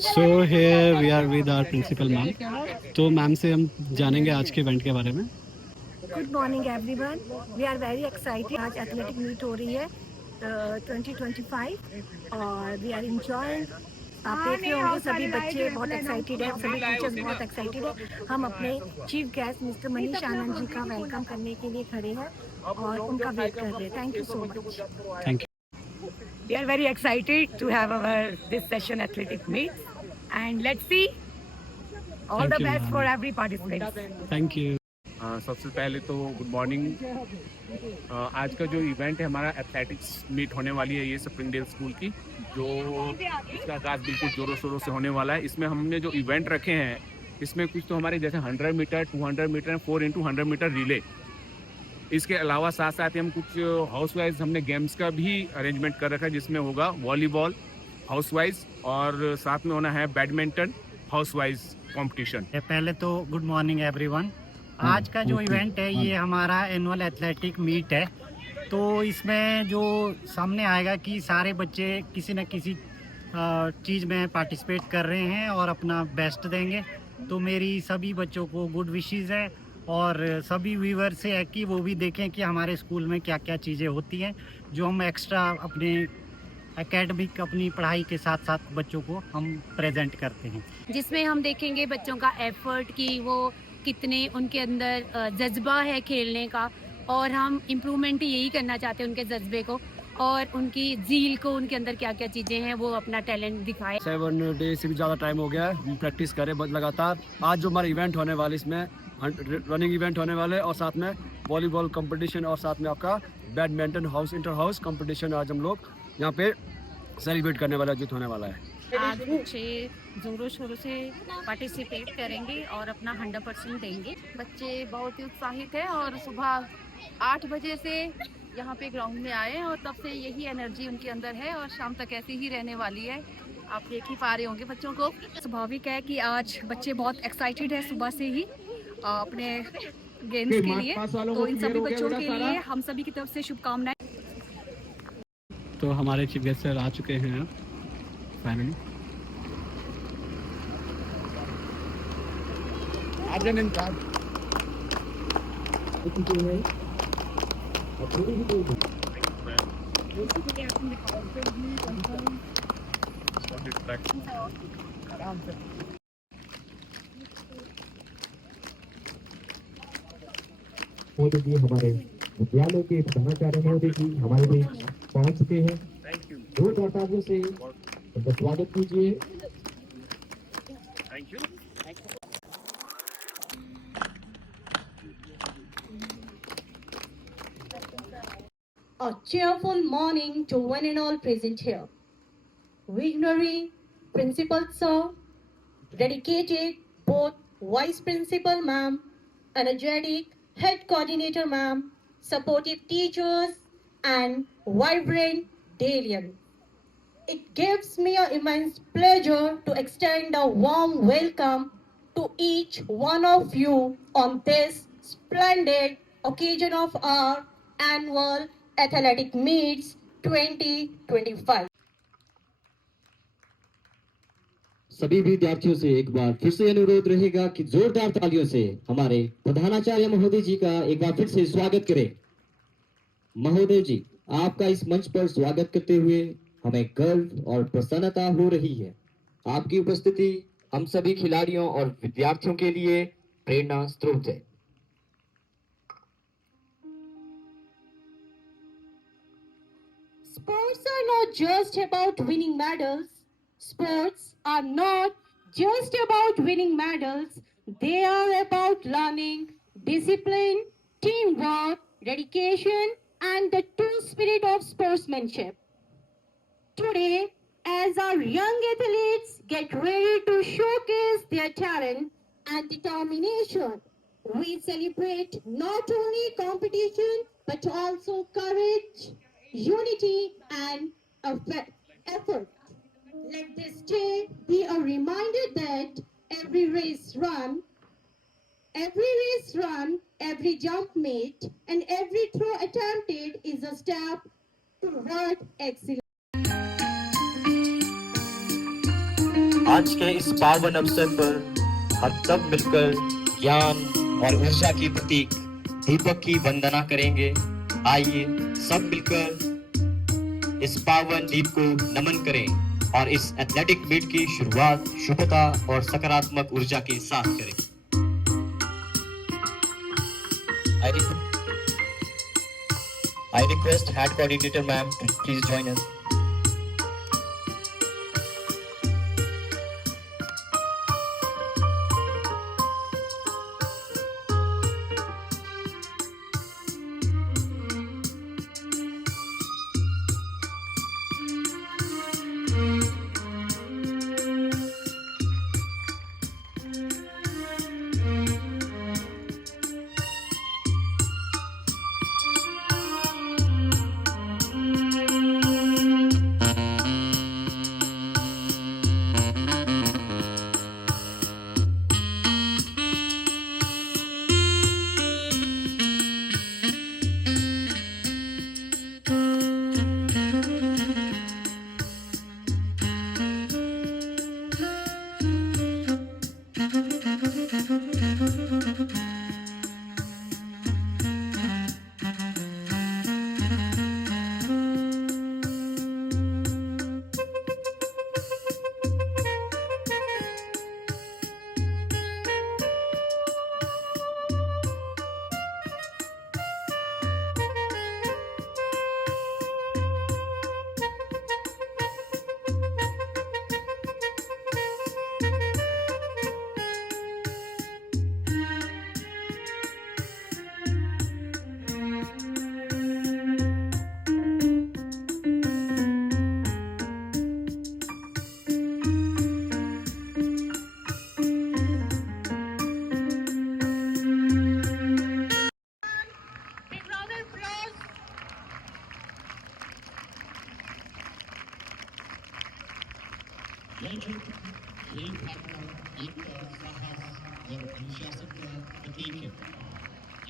So here we are with our principal ma'am. तो ma'am से हम जानेंगे आज के इवेंट के बारे में। Good morning everyone, we are very excited. आज एथलेटिक मीट हो रही है 2025 और वी आर इंजॉयिंग। आप देख रहे होंगे सभी बच्चे बहुत एक्साइटेड है, सभी टीचर्स बहुत एक्साइटेड है। हम अपने chief guest mister Manish Anand ji का वेलकम करने के लिए खड़े हैं और उनका वेट कर रहे हैं। Thank you so much. Thank you. We are very excited to have this session athletic meet, and let's see all Thank the you, best ma'am. for every participant. Thank you. सबसे पहले तो good morning. आज का जो event है हमारा athletics meet होने वाली है, ये स्प्रिंगडेल स्कूल की, जो इसका आगाज़ बिल्कुल ज़ोरों शोरों से होने वाला है। इसमें हमने जो इवेंट रखे हैं, इसमें कुछ तो हमारे जैसे 100 metre, 200 metre, 4x100 metre relay, इसके अलावा साथ साथ ही हम कुछ हाउस वाइज हमने गेम्स का भी अरेंजमेंट कर रखा है, जिसमें होगा वॉलीबॉल हाउस वाइज और साथ में होना है बैडमिंटन हाउस वाइज कॉम्पिटिशन। पहले तो गुड मॉर्निंग एवरीवन। आज का जो इवेंट है ये हमारा एनुअल एथलेटिक मीट है। तो इसमें जो सामने आएगा कि सारे बच्चे किसी न किसी चीज़ में पार्टिसिपेट कर रहे हैं और अपना बेस्ट देंगे। तो मेरी सभी बच्चों को गुड विशेस है और सभी व्यूवर से है कि वो भी देखें कि हमारे स्कूल में क्या क्या चीज़ें होती हैं जो हम एक्स्ट्रा अपने एकेडमिक अपनी पढ़ाई के साथ साथ बच्चों को हम प्रेजेंट करते हैं, जिसमें हम देखेंगे बच्चों का एफर्ट कि वो कितने उनके अंदर जज्बा है खेलने का, और हम इम्प्रूवमेंट यही करना चाहते हैं उनके जज्बे को और उनकी झील को, उनके अंदर क्या क्या चीज़ें हैं वो अपना टैलेंट दिखाए। 7 डेज से भी ज़्यादा टाइम हो गया है, हम प्रैक्टिस करें बहुत लगातार। आज जो हमारा इवेंट होने वाला, इसमें रनिंग इवेंट होने वाले और साथ में वॉलीबॉल कंपटीशन और साथ में आपका badminton house inter house competition आज हम लोग यहाँ पे सेलिब्रेट करने वाला, जीत होने वाला है। आज बच्चे जोरों शोरों से पार्टिसिपेट करेंगे और अपना 100% देंगे। बच्चे बहुत ही उत्साहित है और सुबह 8 बजे से यहाँ पे ग्राउंड में आए और तब से यही एनर्जी उनके अंदर है और शाम तक ऐसी ही रहने वाली है। आप देख ही पा रहे होंगे बच्चों को। स्वाभाविक है कि आज बच्चे बहुत एक्साइटेड है सुबह से ही अपने गेम्स के लिए। तो इन सभी बच्चों के लिए हम सभी की तरफ से शुभकामनाएं। तो हमारे चीफ गेस्ट सर आ चुके हैं फाइनली। मोदी जी हमारे विद्यालय के प्रधानाचार्य महोदय जी हमारे बीच पहुंच चुके हैं। जोरदार तालियों से उनका स्वागत कीजिए। A cheerful morning to one and all present here. Visionary Principal Sir, dedicated both Vice Principal Ma'am, energetic Head Coordinator Ma'am, supportive teachers, and vibrant Dalian. It gives me an immense pleasure to extend a warm welcome to each one of you on this splendid occasion of our annual athletic meets 2025. सभी विद्यार्थियों से एक बार फिर से अनुरोध रहेगा कि जोरदार तालियों से हमारे प्रधानाचार्य महोदय जी का एक बार फिर से स्वागत करें। महोदय जी, आपका इस मंच पर स्वागत करते हुए हमें गर्व और प्रसन्नता हो रही है। आपकी उपस्थिति हम सभी खिलाड़ियों और विद्यार्थियों के लिए प्रेरणा स्रोत है। Sports are not just about winning medals. Sports are not just about winning medals. They are about learning, discipline, teamwork, dedication, and the true spirit of sportsmanship. Today, as our young athletes get ready to showcase their talent and determination, we celebrate not only competition but also courage, unity, and effort. Let this day be a reminder that every race run, every jump made, and every throw attempted is a step toward excellence. आज के इस पावन अवसर पर हम सब मिलकर ज्ञान और ऊर्जा की प्रतीक दीपक की वंदना करेंगे। आइए सब मिलकर इस पावन दीप को नमन करें और इस एथलेटिक मीट की शुरुआत शुभता और सकारात्मक ऊर्जा के साथ करें। I request head coordinator ma'am to please join us.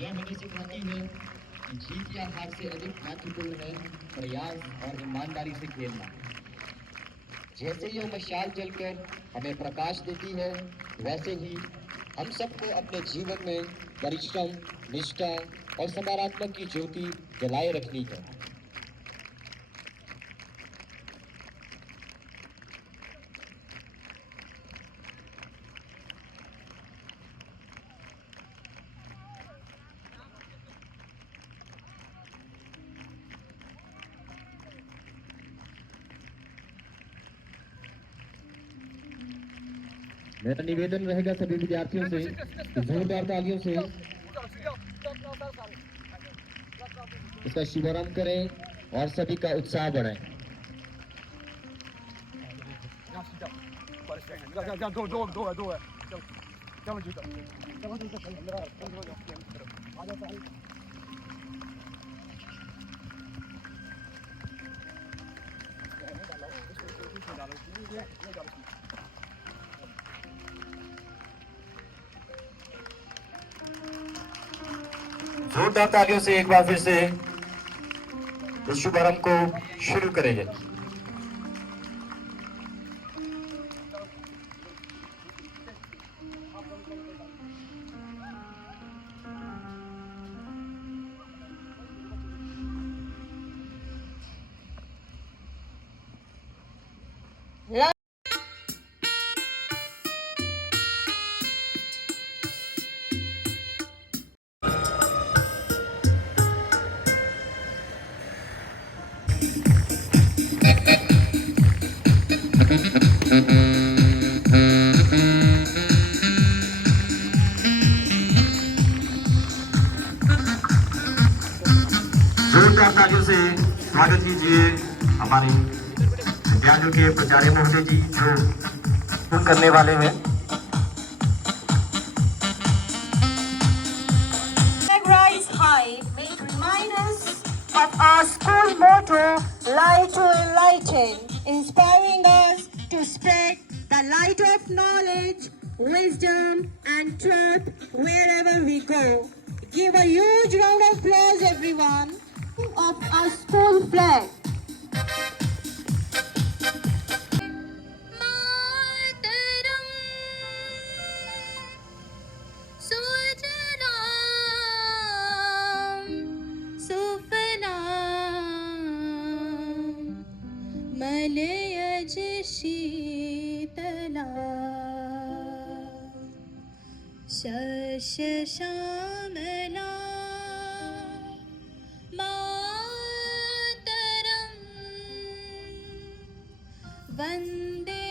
यह हमें सिखाती है कि जीत या हार से अधिक महत्वपूर्ण है प्रयास और ईमानदारी से खेलना। जैसे यह मशाल जलकर हमें प्रकाश देती है, वैसे ही हम सबको अपने जीवन में परिश्रम, निष्ठा और सकारात्मक की ज्योति जलाए रखनी है। मेरा निवेदन रहेगा सभी विद्यार्थियों से कि जोरदार तालियों से इसका शुभारंभ करें और सभी का उत्साह बढ़ाएं। जोरदार तालियों से एक बार फिर से इस शुभारंभ को शुरू करेंगे। जोरदार तालियों से स्वागत कीजिए हमारे विद्यालयों के प्राचार्य महोदय जी जो करने वाले हैं। Rise high may remind us of our school motto, light to enlighten, inspiring us to spread the light of knowledge, wisdom and truth wherever we go. Give a huge round of applause, everyone, of our school flag. मातरम मलयज शीतला शस्य श्यामला मातरम वंदे।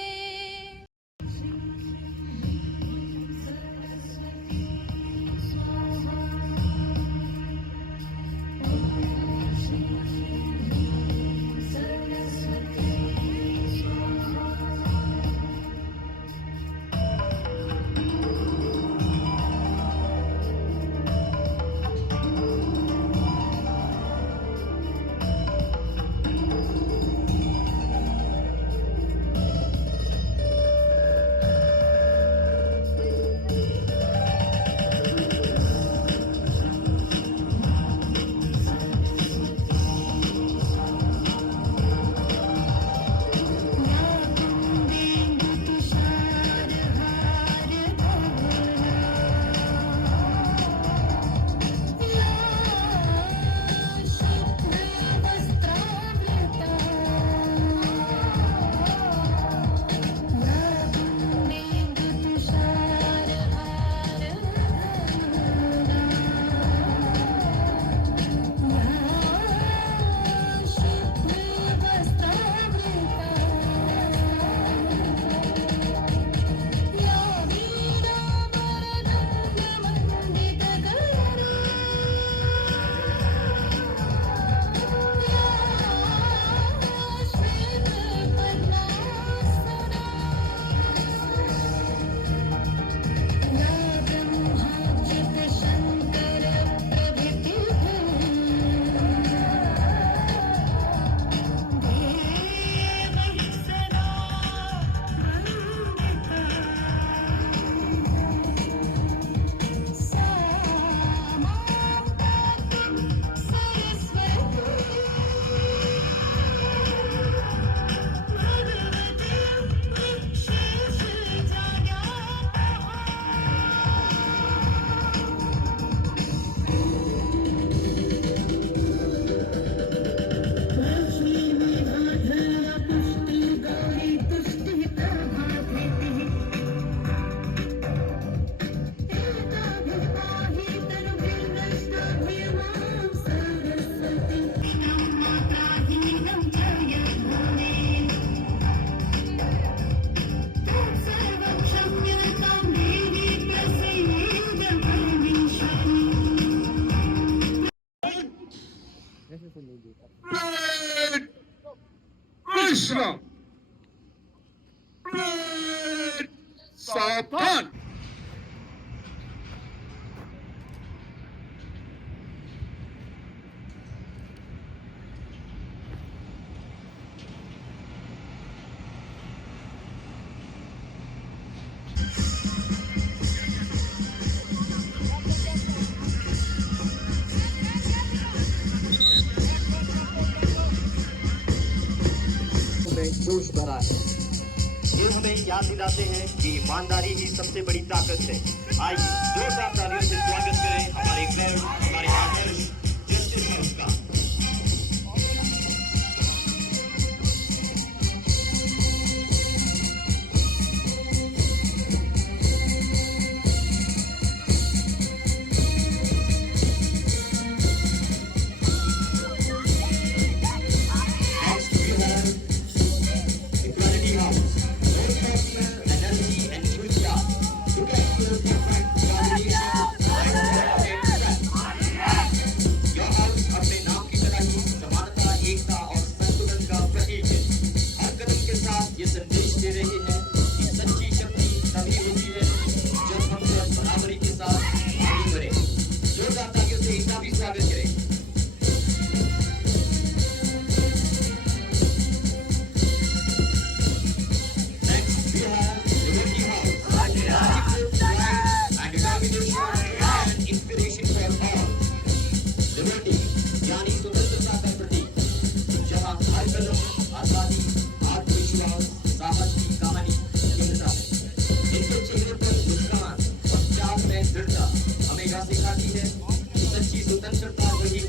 कृष्ण सावधान। जोश भरा है। ये हमें याद दिलाते हैं कि ईमानदारी ही सबसे बड़ी ताकत है। आइए जोरदार तालियों से स्वागत करें हमारे गर्व, हमारे आदर्श जस्टिस हाउस का। सिखाती है कि सच्ची स्वतंत्रता वही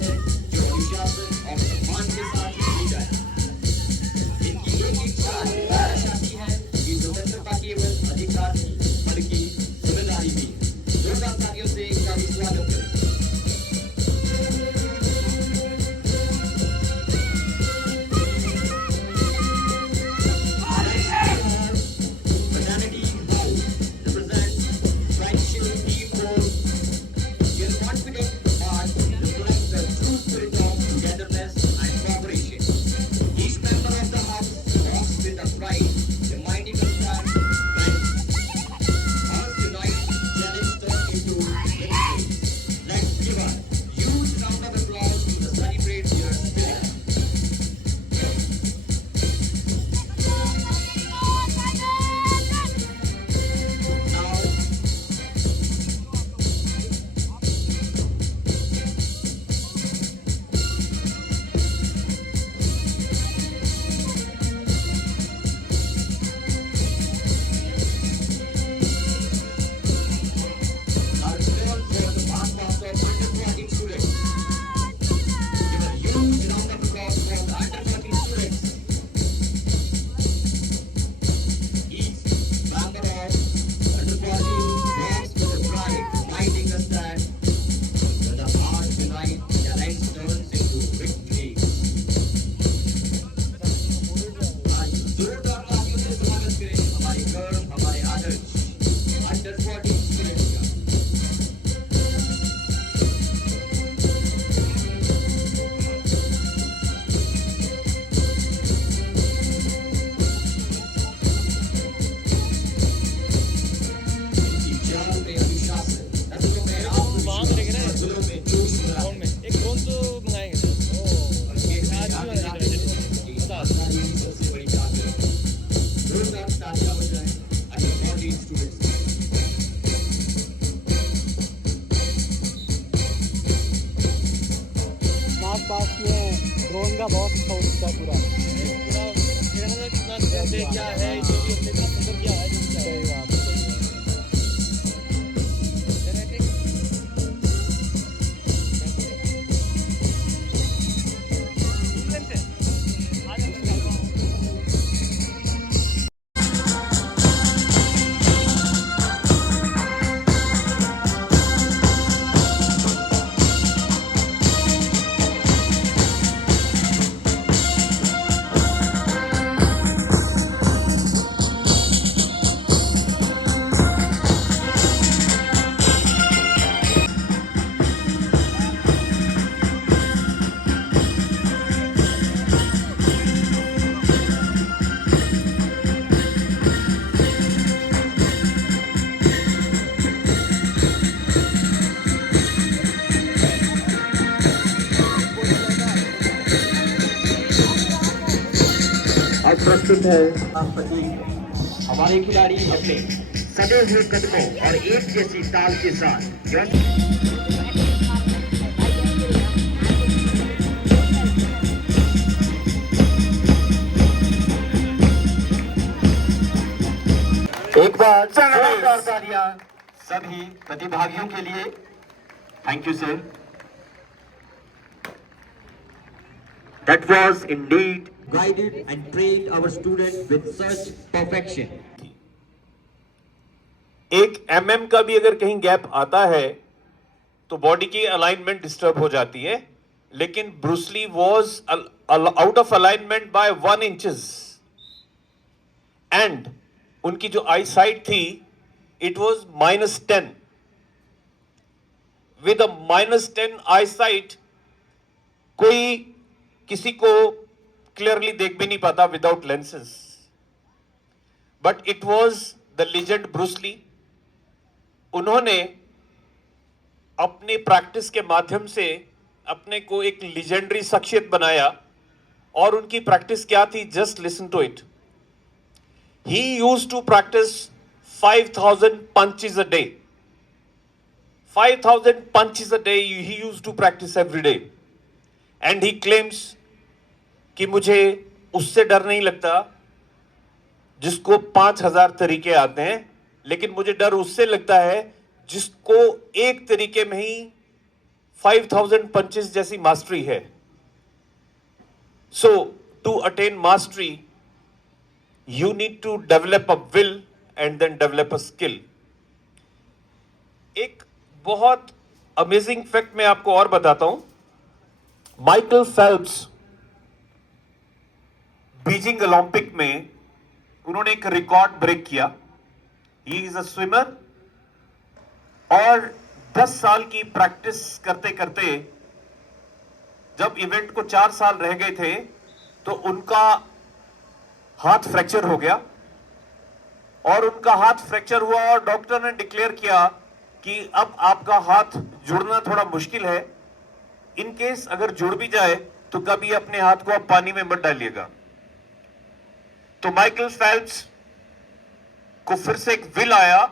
आसपास में ड्रोन का बहुत अच्छा उड़ता है पूरा क्या है जो भी हमने सफर किया है सही बात है अब प्रस्तुत है हमारे खिलाड़ी अपने सजे हुए कदमों और एक जैसी ताल के साथ एक बार जोरदार तालियां सभी प्रतिभागियों के लिए। Thank you sir. That was indeed guided and trained our students with such perfection. एक mm का भी अगर कहीं गैप आता है तो बॉडी की अलाइनमेंट डिस्टर्ब हो जाती है, लेकिन Bruce Lee was out of alignment by 1 inches and उनकी जो आई साइट थी it was -10 with a -10 eyesight कोई किसी को क्लियरली देख भी नहीं पाता without lenses, but it was the legend Bruce Lee. उन्होंने अपनी प्रैक्टिस के माध्यम से अपने को एक लेजेंडरी शख्सियत बनाया और उनकी प्रैक्टिस क्या थी, just listen to it. He used to practice 5000 punches a day. 5000 punches a day he used to practice every day. And he claims कि मुझे उससे डर नहीं लगता जिसको 5000 तरीके आते हैं, लेकिन मुझे डर उससे लगता है जिसको एक तरीके में ही 5000 पंचेस जैसी मास्टरी है। So to attain mastery you need to develop a will and then develop a skill. एक बहुत अमेजिंग फैक्ट मैं आपको और बताता हूं। माइकल फेल्प्स बीजिंग ओलंपिक में उन्होंने एक रिकॉर्ड ब्रेक किया। ही इज अ स्विमर और 10 साल की प्रैक्टिस करते करते जब इवेंट को 4 साल रह गए थे तो उनका हाथ फ्रैक्चर हो गया और उनका हाथ फ्रैक्चर हुआ और डॉक्टर ने डिक्लेयर किया कि अब आपका हाथ जुड़ना थोड़ा मुश्किल है। इन केस अगर जुड़ भी जाए तो कभी अपने हाथ को आप पानी में मत डालिएगा। तो माइकल फेल्प्स को फिर से एक विल आया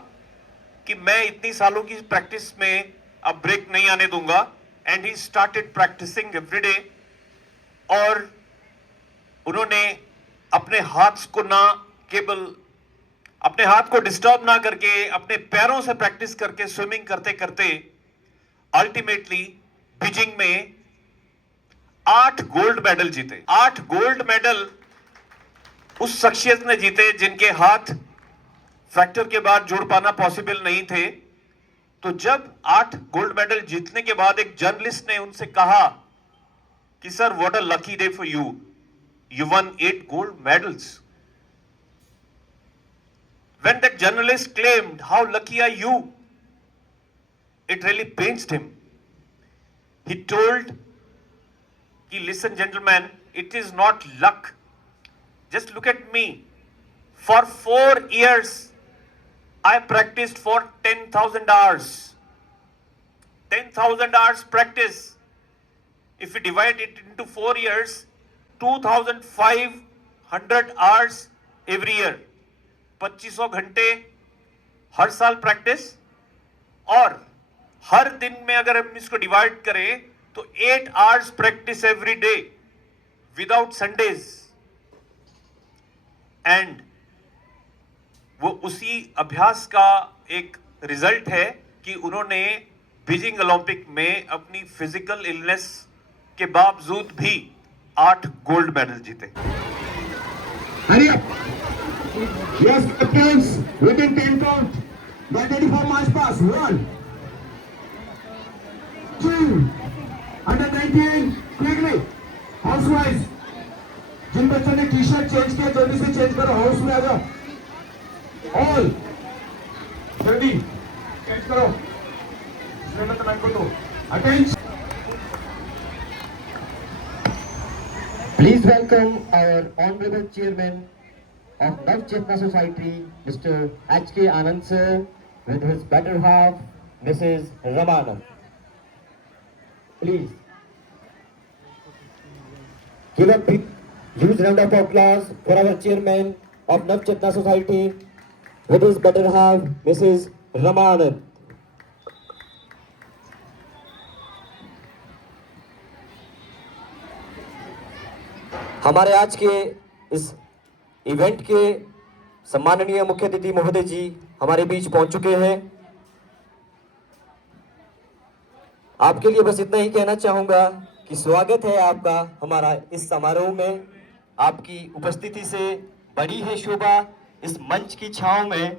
कि मैं इतनी सालों की प्रैक्टिस में अब ब्रेक नहीं आने दूंगा, and he started practising everyday. और उन्होंने अपने हाथ को ना केवल अपने हाथ को डिस्टर्ब ना करके अपने पैरों से प्रैक्टिस करके स्विमिंग करते करते अल्टीमेटली बीजिंग में 8 गोल्ड मेडल जीते। 8 गोल्ड मेडल उस शख्सियत ने जीते जिनके हाथ फ्रैक्चर के बाद जुड़ पाना पॉसिबल नहीं थे। तो जब 8 गोल्ड मेडल जीतने के बाद एक जर्नलिस्ट ने उनसे कहा कि sir what a lucky day for you, you won 8 gold medals. When that journalist claimed how lucky are you, it really pained him. He told, listen gentlemen, it is not luck. Just look at me. For 4 years I practiced for 10,000 hours. 10,000 hours practice. If we divide it into 4 years, 2500 hours every year, 2500 घंटे हर साल practice. और हर दिन में अगर हम इसको divide करें तो 8 hours practice every day without Sundays, and वो उसी अभ्यास का एक रिजल्ट है कि उन्होंने बीजिंग ओलंपिक में अपनी फिजिकल इलनेस के बावजूद भी 8 गोल्ड मेडल जीते। Hurry up. Yes, captains, within 10 count. Get ready for march pass. 1, 2, under 19, quickly. Housewise. जिन बच्चों ने टी शर्ट चेंज किया जल्दी से चेंज करो, हाउस में आ जाओ। ऑल जल्दी चेंज करो। Attention. Please welcome our honorable chairman of Nav Chetna Society, Mr. H.K. Anand sir, with his better half, Mrs. Ramanand. Please give a big, huge round of applause for our chairman of Nav Chetna Society, with his better half, Mrs. Ramanand. हमारे आज के इस event के सम्माननीय मुख्य अतिथि महोदय जी हमारे बीच पहुंच चुके हैं। आपके लिए बस इतना ही कहना चाहूंगा कि स्वागत है आपका हमारा इस समारोह में। आपकी उपस्थिति से बड़ी है शोभा इस मंच की छांव में।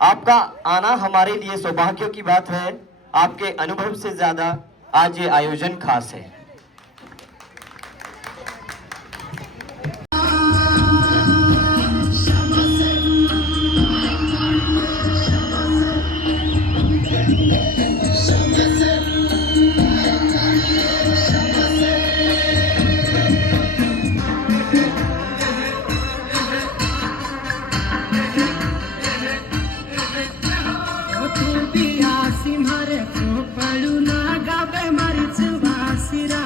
आपका आना हमारे लिए सौभाग्य की बात है। आपके अनुभव से ज्यादा आज ये आयोजन खास है। सिंहारे पडू ना गावे Marich वासिरा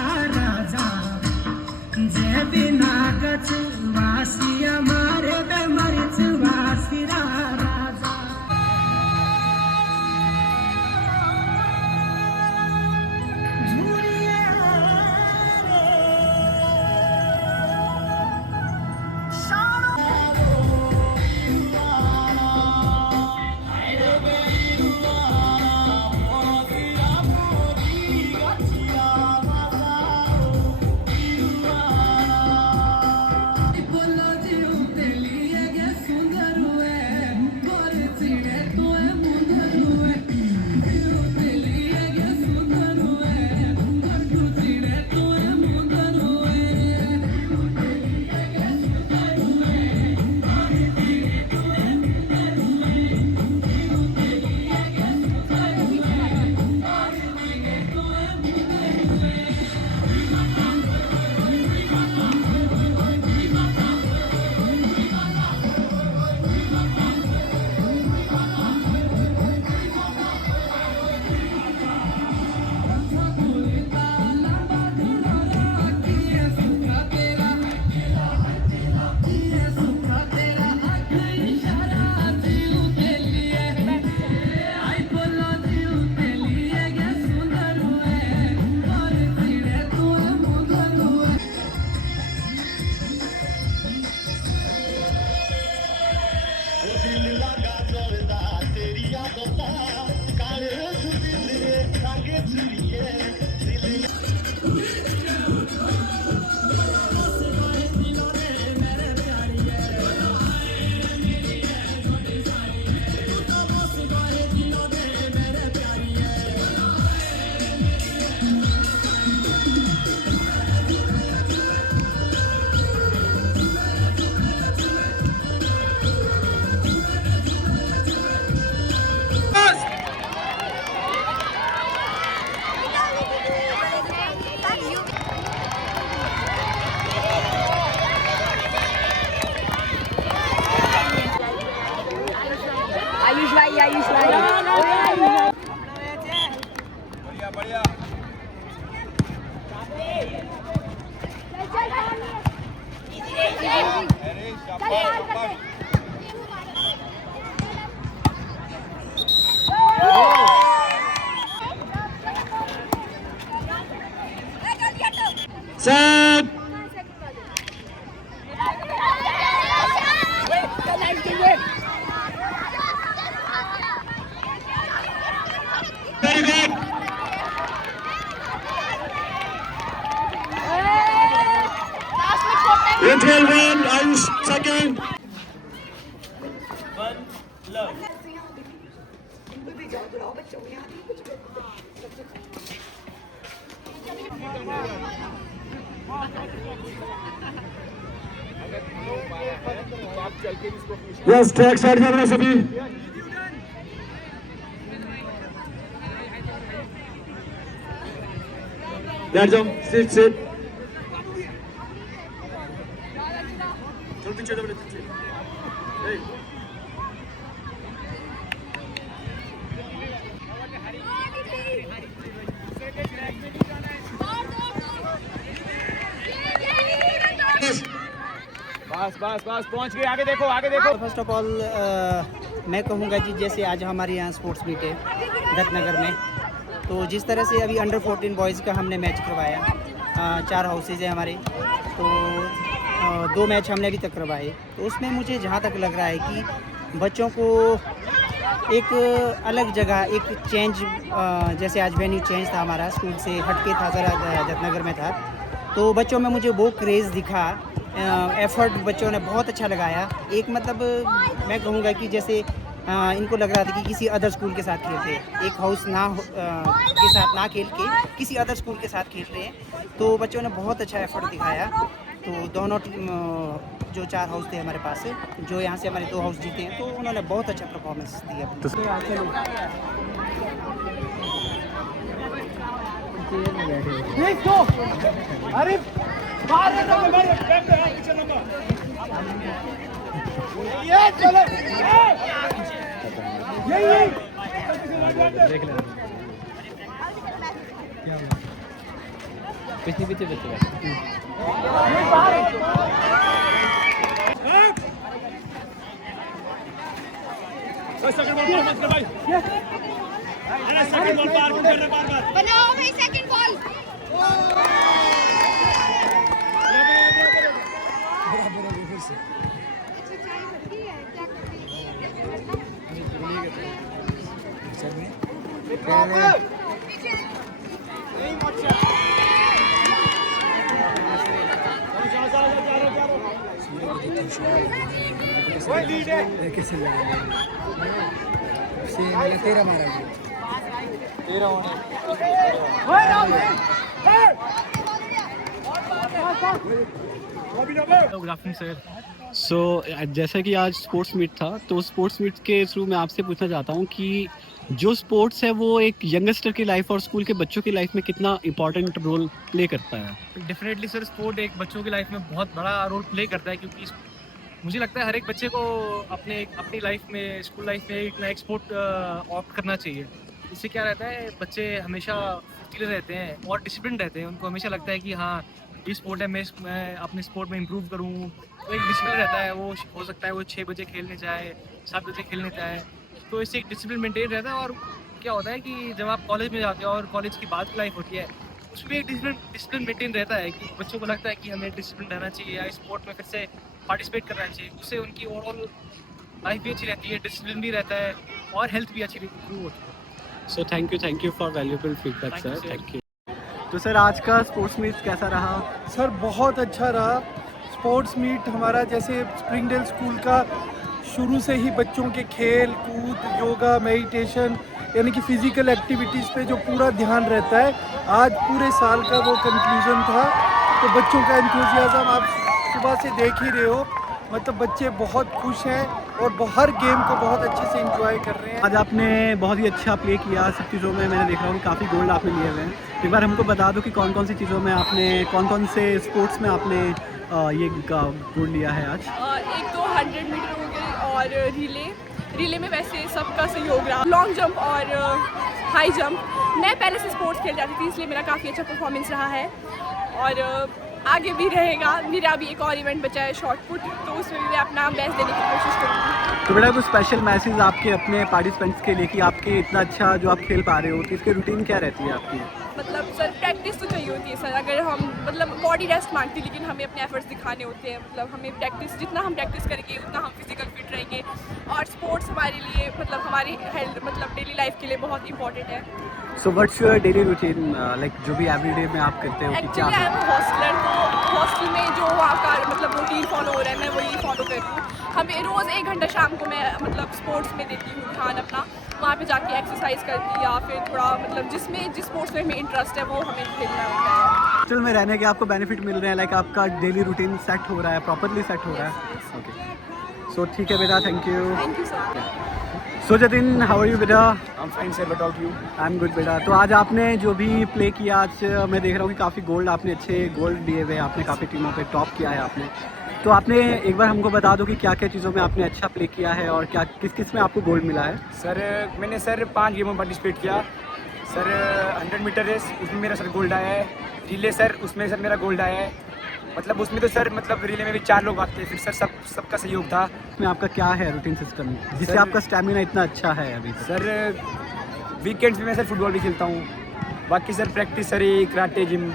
set. Very good. Intel 1, Ayush second. Yes, track side जाना सभी. बैठ जाओ, sit. चल पीछे जा, पीछे. बस पहुंच गए, आगे देखो। फर्स्ट ऑफ ऑल मैं कहूँगा जी जैसे आज हमारे यहाँ स्पोर्ट्स मीट है दत्तनगर में, तो जिस तरह से अभी अंडर 14 बॉयज़ का हमने मैच करवाया, 4 हाउसेज है हमारे, तो 2 मैच हमने अभी तक करवाए, तो उसमें मुझे जहाँ तक लग रहा है कि बच्चों को एक अलग जगह एक चेंज, जैसे आज वेन्यू चेंज था हमारा, स्कूल से हटके था, ज़रा दत्तनगर में था, तो बच्चों में मुझे वो क्रेज़ दिखा, एफर्ट बच्चों ने बहुत अच्छा लगाया। एक मतलब मैं कहूँगा कि जैसे इनको लग रहा था कि किसी अदर स्कूल के साथ खेलते हैं, एक हाउस के साथ ना खेल के किसी अदर स्कूल के साथ खेल रहे हैं, तो बच्चों ने बहुत अच्छा एफर्ट दिखाया। तो दोनों जो 4 हाउस थे हमारे पास, जो यहाँ से हमारे 2 हाउस जीते हैं, तो उन्होंने बहुत अच्छा परफॉर्मेंस दिया। अरे ये चलो ये देख ले पीछे बनाओ भाई सेकंड बॉल। तेरा मारा गुड आफ्टरनून सर। सो जैसा कि आज स्पोर्ट्स मीट था, तो स्पोर्ट्स मीट के थ्रू मैं आपसे पूछना चाहता हूँ कि जो स्पोर्ट्स है वो एक यंगस्टर की लाइफ और स्कूल के बच्चों की लाइफ में कितना इंपॉर्टेंट रोल प्ले करता है। डेफिनेटली सर, स्पोर्ट एक बच्चों की लाइफ में बहुत बड़ा रोल प्ले करता है, क्योंकि मुझे लगता है हर एक बच्चे को अपनी लाइफ में, स्कूल लाइफ में एक ना एक स्पोर्ट ऑप्ट करना चाहिए। इससे क्या रहता है, बच्चे हमेशा फुर्तीले रहते हैं और डिसिप्लिन रहते हैं। उनको हमेशा लगता है कि हाँ ये स्पोर्ट है, मैं अपने स्पोर्ट में इम्प्रूव करूँ, तो एक डिसिप्लिन रहता है। वो हो सकता है वो 6 बजे खेलने जाए, 7 बजे खेलने जाए, तो इससे एक डिसिप्लिन मेंटेन रहता है। और क्या होता है कि जब आप कॉलेज में जाते हो और कॉलेज की बाद की लाइफ होती है, उसमें एक डिसिप्लिन मेंटेन रहता है कि बच्चों को लगता है कि हमें डिसिप्लिन रहना चाहिए या स्पोर्ट में फिर से पार्टिसिपेट करना चाहिए। उससे उनकी ओवरऑल लाइफ भी अच्छी रहती है, डिसिप्लिन भी रहता है और हेल्थ भी अच्छी इंप्रूव होती है। So thank you for valuable feedback sir, thank you. तो सर आज का स्पोर्ट्स मीट कैसा रहा? सर बहुत अच्छा रहा स्पोर्ट्स मीट हमारा। जैसे स्प्रिंगडेल स्कूल का शुरू से ही बच्चों के खेल कूद, योगा, मेडिटेशन यानी कि फिजिकल एक्टिविटीज़ पे जो पूरा ध्यान रहता है, आज पूरे साल का वो कंक्लूजन था। तो बच्चों का एंथुसियाज्म आप सुबह से देख ही रहे हो, मतलब बच्चे बहुत खुश हैं और हर गेम को बहुत अच्छे से एंजॉय कर रहे हैं। आज आपने बहुत ही अच्छा प्ले किया सब चीज़ों में, मैंने देखा हूँ काफ़ी गोल्ड आपने लिए हुए हैं। एक बार हमको बता दो कि कौन कौन सी चीज़ों में आपने, कौन से स्पोर्ट्स में आपने ये गोल्ड लिया है आज? एक तो 100 मीटर हो गई और रिले में वैसे सबका सहयोग रहा। लॉन्ग जंप और हाई जंप मैं पहले से स्पोर्ट्स खेल जाती थी, इसलिए मेरा काफ़ी अच्छा परफॉर्मेंस रहा है और आगे भी रहेगा। मेरा अभी एक और इवेंट बचा है शॉर्ट पुट, तो उसमें भी मैं अपना बेस्ट देने की कोशिश करूँगी। तो बेटा कुछ स्पेशल मैसेज आपके अपने पार्टिसिपेंट्स के लिए कि आपके इतना अच्छा जो आप खेल पा रहे हो, तो इसकी रूटीन क्या रहती है आपकी? मतलब सर प्रैक्टिस तो चाहिए होती है सर। अगर हम मतलब बॉडी रेस्ट मांगती है, लेकिन हमें अपने एफर्ट्स दिखाने होते हैं। मतलब हमें प्रैक्टिस, जितना हम प्रैक्टिस करेंगे उतना हम फिजिकल फिट रहेंगे। और स्पोर्ट्स हमारे लिए मतलब हमारी हेल्थ मतलब डेली लाइफ के लिए बहुत इंपॉर्टेंट है। So what's your daily routine, like जो भी एवरीडे में आप करते हो कि क्या? एक्चुअली आई एम हॉस्टलर, तो हॉस्टल में जो वहाँ का मतलब रूटीन फॉलो हो रहा है मैं वही फॉलो कर रही हूँ। हमें रोज़ 1 घंटा शाम को मैं मतलब स्पोर्ट्स में देती हूँ ध्यान अपना, वहाँ पे जाके एक्सरसाइज करती या फिर थोड़ा मतलब जिस स्पोर्ट्स में हमें इंटरेस्ट है वो हमें खेलना होता है। हॉस्टल में रहने के आपको बेनिफिट मिल रहे हैं, लाइक आपका डेली रूटीन सेट हो रहा है, प्रॉपरली सेट हो रहा है। ओके, सो ठीक है बेटा, thank you. Thank you so much. So Jatin, how are you बेटा? I am fine sir, but about you? I am good बेटा। तो आज आपने जो भी प्ले किया, आज मैं देख रहा हूँ कि काफ़ी गोल्ड आपने अच्छे गोल्ड दिए हुए, आपने काफ़ी टीमों पे टॉप किया है आपने। तो आपने एक बार हमको बता दो कि क्या क्या चीज़ों में आपने अच्छा प्ले किया है और क्या किस किस में आपको गोल्ड मिला है? सर मैंने सर 5 गेमों में पार्टिसिपेट किया सर। 100 मीटर रेस उसमें मेरा सर गोल्ड आया है। रिले सर उसमें सर मेरा गोल्ड आया है। मतलब उसमें तो सर मतलब रिले में भी 4 लोग आते हैं, फिर सर सबका सहयोग था। इसमें आपका क्या है रूटीन सिस्टम जिससे सर- आपका स्टेमिना इतना अच्छा है अभी तक? सर वीकेंड्स में मैं सर फुटबॉल भी खेलता हूँ, बाकी सर प्रैक्टिस सर ये कराटे जिम।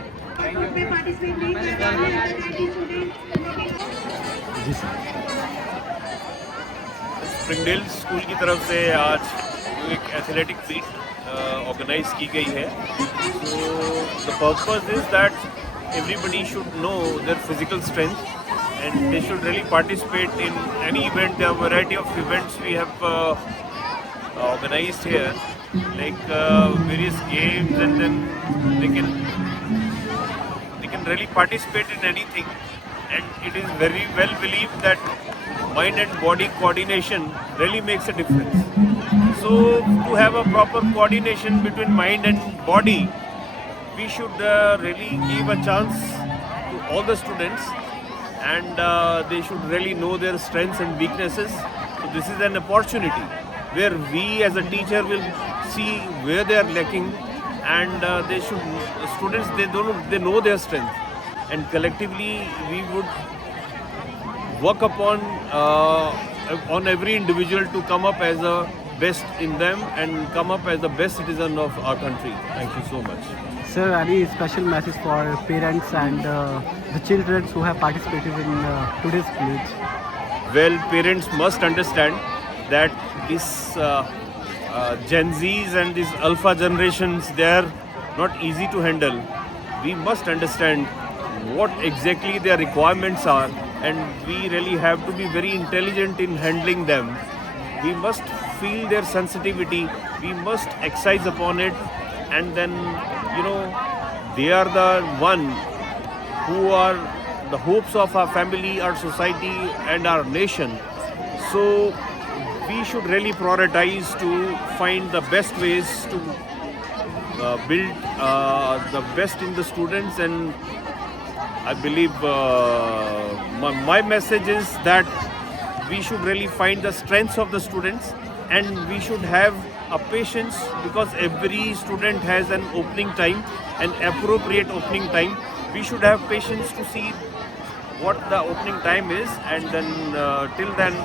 जी सर। स्प्रिंगडेल स्कूल की तरफ से आज एक एथलेटिक मीट ऑर्गेनाइज की गई है। So the purpose is that everybody should know their physical strength and they should really participate in any event. There are a variety of events we have organized here, like various games, and then they can really participate in anything. And it is very well believed that mind and body coordination really makes a difference. So to have a proper coordination between mind and body, we should really give a chance to all the students, and they should really know their strengths and weaknesses. So this is an opportunity where we as a teacher will see where they are lacking, and students they know their strength, and collectively we would work upon on every individual to come up as a best in them and come up as the best citizen of our country. Thank you so much. Sir, any special message for parents and the children who have participated in today's meet? Well, parents must understand that this Gen Zs and these alpha generations, they are not easy to handle. We must understand what exactly their requirements are, and we really have to be very intelligent in handling them. We must feel their sensitivity, we must exercise upon it, and then they are the one who are the hopes of our family, our society, and our nation. So we should really prioritize to find the best ways to build the best in the students. And I believe my message is that we should really find the strengths of the students, and we should have a patience, because every student has an opening time, an appropriate opening time. We should have patience to see what the opening time is, and then till then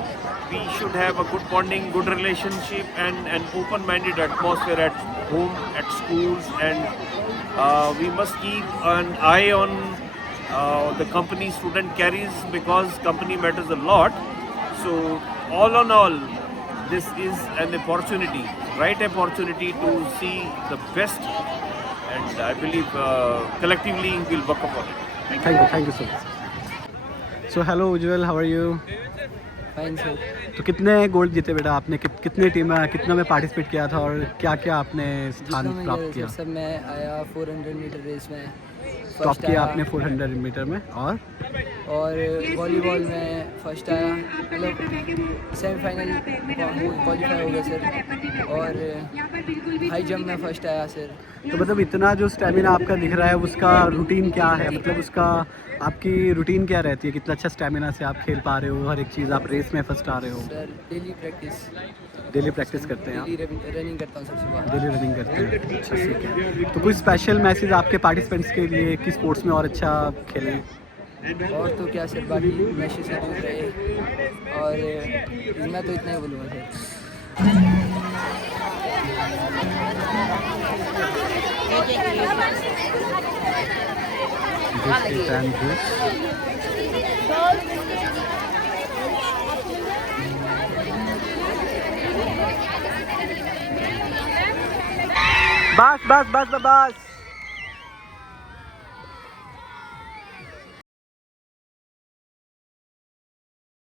we should have a good bonding, good relationship, and an open-minded atmosphere at home, at schools, and we must keep an eye on the company student carries, because company matters a lot. So all in all, this is an opportunity, right opportunity to see the best, and I believe collectively we'll work upon it. Thank you so much. So hello Ujjwal, how are you? Fine sir. तो कितने gold जीते बेटा आपने? कितने team कितना में participate किया था और क्या क्या आपने स्थान प्राप्त किया? सब मैं आया 400 मीटर रेस में टॉप किया आपने 400 मीटर में, और वॉलीबॉल में फर्स्ट आया, मतलब सेमीफाइनल क्वालिफाई हो गया सर, और हाई जंप में फर्स्ट आया सर। तो मतलब इतना जो स्टेमिना आपका दिख रहा है उसका रूटीन क्या है? मतलब उसका आपकी रूटीन क्या रहती है? कितना अच्छा स्टेमिना से आप खेल पा रहे हो, हर एक चीज़ आप रेस में फर्स्ट आ रहे हो? सर डेली प्रैक्टिस करते हैं आप? रनिंग करता हूँ सर, सुबह डेली रनिंग करते हैं, अच्छा ठीक है। तो कोई स्पेशल मैसेज आपके पार्टिसिपेंट्स के लिए कि स्पोर्ट्स में और अच्छा खेलें? और तो क्या सर, बाकी नशे से दूर रहे, और मैं तो इतना ही बोलूँगा सर। understand this. बस बस बस बस बस